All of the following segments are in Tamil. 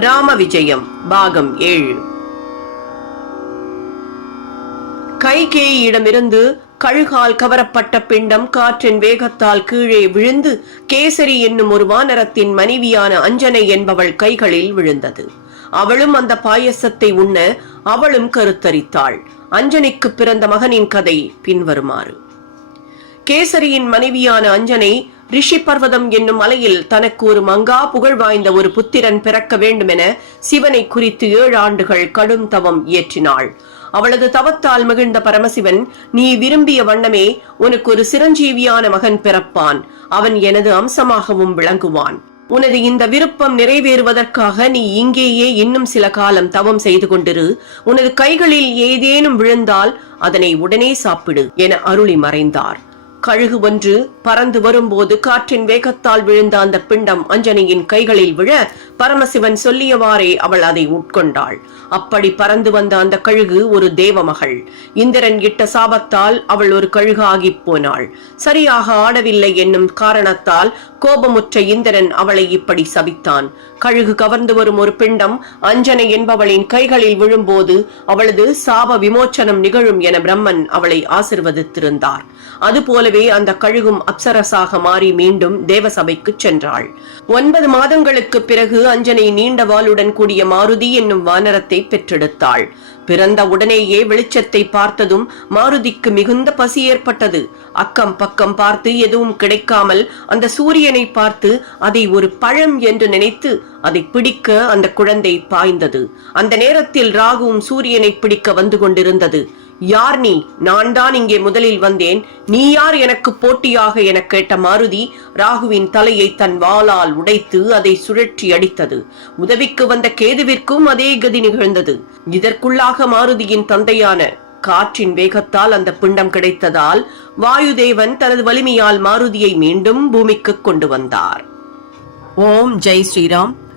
ராம விஜயம் பாகம் ஏழு. கைகேயிடமிருந்து கழுகால் கவரப்பட்ட பிண்டம் காற்றின் வேகத்தால் கீழே விழுந்து கேசரி என்னும் ஒரு வானரத்தின் மனைவியான அஞ்சனை என்பவள் கைகளில் விழுந்தது. அவளும் அந்த பாயசத்தை உண்ண அவளும் கருத்தரித்தாள். அஞ்சனைக்கு பிறந்த மகனின் கதை பின்வருமாறு. கேசரியின் மனைவியான அஞ்சனை ரிஷி பர்வதம் என்னும் மலையில் தனக்கு ஒரு மங்கா புகழ் வாய்ந்த ஒரு புத்திரன் பிறக்க வேண்டுமென சிவனை குறித்து ஏழு ஆண்டுகள் கடும் தவம் இயற்றினாள். அவளது தவத்தால் மகிழ்ந்த பரமசிவன் நீ விரும்பிய வண்ணமே உனக்கு ஒரு சிரஞ்சீவியான மகன் பிறப்பான். அவன் எனது அம்சமாகவும் விளங்குவான். உனது இந்த விருப்பம் நிறைவேறுவதற்காக நீ இங்கேயே இன்னும் சில காலம் தவம் செய்து கொண்டிரு. உனது கைகளில் ஏதேனும் விழுந்தால் அதனை உடனே சாப்பிடு என அருளி மறைந்தார். கழுகு ஒன்று பறந்து வரும்போது காற்றின் வேகத்தால் விழுந்த அந்த பிண்டம் அஞ்சனியின் கைகளில் விழ பரமசிவன் சொல்லியவாறே அவள் அதை உட்கொண்டாள். அப்படி பறந்து வந்த அந்த கழுகு ஒரு தேவமகள். இந்திரன் இட்ட சாபத்தால் அவள் ஒரு கழுகாகி போனாள். சரியாக ஆடவில்லை என்னும் காரணத்தால் கோபமுற்ற இந்திரன் அவளை இப்படி சபித்தான். கழுகு கவர்ந்து வரும் ஒரு பிண்டம் அஞ்சனை என்பவளின் கைகளில் விழும்போது அவளது சாப விமோச்சனம் நிகழும் என பிரம்மன் அவளை ஆசிர்வதித்திருந்தார். அதுபோலவே அந்த கழுகும் அப்சரசாக மாறி மீண்டும் தேவசபைக்கு சென்றாள். ஒன்பது மாதங்களுக்கு பிறகு அஞ்சனை நீண்ட வாளுடன் கூடிய மாருதி என்னும் வானரத்தை பெற்றெடுத்தாள். பிறந்த உடனேயே வெளிச்சத்தை பார்த்ததும் மாருதிக்கு மிகுந்த பசி ஏற்பட்டது. அக்கம் பக்கம் பார்த்து எதுவும் கிடைக்காமல் அந்த சூரியனை பார்த்து அதை ஒரு பழம் என்று நினைத்து அதை பிடிக்க அந்த குழந்தை பாய்ந்தது. அந்த நேரத்தில் ராகுவும் சூரியனை பிடிக்க வந்து கொண்டிருந்தது. யார் நீ? நான் தான் இங்கே முதலில் வந்தேன். நீ யார் எனக்கு போட்டியாக என கேட்ட மாருதி? ராகுவின் தலையை தன் வாளால் உடைத்து அதை சுழற்றி அடித்தது. உதவிக்கு வந்த கேதுவிற்கும் அதே கதி நிகழ்ந்தது. இதற்குள்ளாக மாருதியின் தந்தையான காற்றின் வேகத்தால் அந்த பிண்டம் கிடைத்ததால் வாயுதேவன் தனது வலிமையால் மாருதியை மீண்டும் பூமிக்கு கொண்டு வந்தார். ஓம் ஜெய் ஸ்ரீராம்.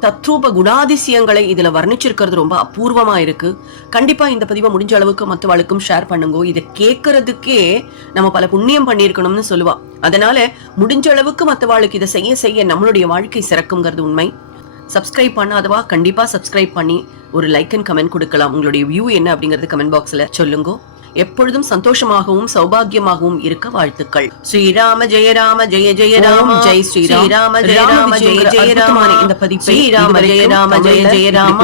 தத்ரூப குணாதிசயங்களை இதுல வர்ணிச்சிருக்கிறது ரொம்ப அபூர்வமா இருக்கு. கண்டிப்பா இந்த பதிவை முடிஞ்ச அளவுக்கு மற்றவாளுக்கும் ஷேர் பண்ணுங்க. இதை கேட்கறதுக்கே நம்ம பல புண்ணியம் பண்ணியிருக்கணும்னு சொல்லுவா. அதனால முடிஞ்ச அளவுக்கு மற்றவாளுக்கு இதை செய்ய செய்ய நம்மளுடைய வாழ்க்கை சிறக்குங்கிறது உண்மை. சப்ஸ்கிரைப் பண்ணாதவா? கண்டிப்பா சப்ஸ்கிரைப் பண்ணி ஒரு லைக் அண்ட் கமெண்ட் கொடுக்கலாம். உங்களுடைய வியூ என்ன அப்படிங்கறது கமெண்ட் பாக்ஸ்ல சொல்லுங்க. எப்பொழுதும் சந்தோஷமாகவும் சௌபாகியமாகவும் இருக்க வாழ்த்துக்கள். ஸ்ரீராம ஜெய ராம ஜெய ஜெய ராம. ஜெய் ஸ்ரீராம. ஜெய ராம ஜெய ஜெய ராம. இந்த பதிப்பை ஸ்ரீராம ஜெய ராம ஜெய ஜெய ராம.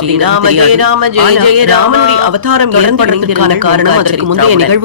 ஸ்ரீராம ஜெய ராம ஜெய ஜெய ராமனுடைய அவதாரம் ஏற்படுறதுக்கான காரணம் அதற்கு முந்தைய நிகழ்வு